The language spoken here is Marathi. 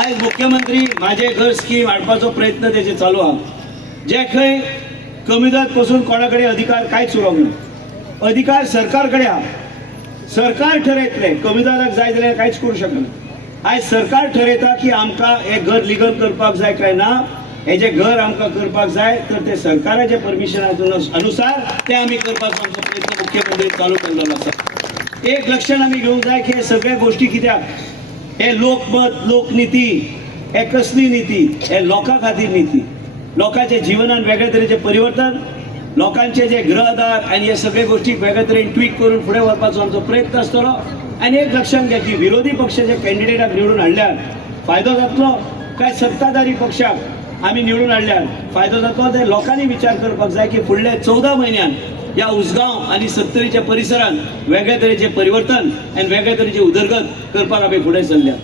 आज मुख्यमंत्री माझे घर स्कीम हाडपाचो प्रयत्न तेजे चालू आहा. जे खंय कमीदाद पासून कोणाकडे अधिकार कांयच उरोंक ना. अधिकार सरकार कडेन आहा. सरकार ठरयतले कमीदाराक जाय जाल्यार कांयच करूं शकना. आज सरकार ठरयता की आमकां हे घर लिगल करपाक जाय काय ना. हे जे घर आमकां करपाक जाय तर ते सरकाराचे परमिशन अनुसार ते आमी करपाचो आमचो प्रयत्न मुख्यमंत्री चालू केल्लो आसा. एक लक्षात आमी घेवंक जाय की हे सगळ्या गोष्टी कित्याक हे लोकमत लोकनीती हे कसली नीती हे लोकां खातीर नीती. लोकांच्या जिवनान वेगळे तरेचे परिवर्तन लोकांचे जे ग्रहदार आनी हे सगळे गोष्टी वेगळे तरेन ट्वीट करून फुडें वचपाचो आमचो प्रयत्न आसतलो. आनी एक लक्षात घ्या की विरोधी पक्षाचे कॅन्डिडेटाक निवडून हाडल्यार फायदो जातलो काय सत्ताधारी पक्षाक आमी निवडून हाडल्यार फायदो जातलो. ते लोकांनी विचार करपाक जाय की फुडल्या 14 म्हयन्यान या उसगांव आणि सत्तरीच्या परिसरात वेगळ्या तरेचे परिवर्तन आणि वेगळ्या तरेची उदरगत करपाक आमी फुडें सरल्या.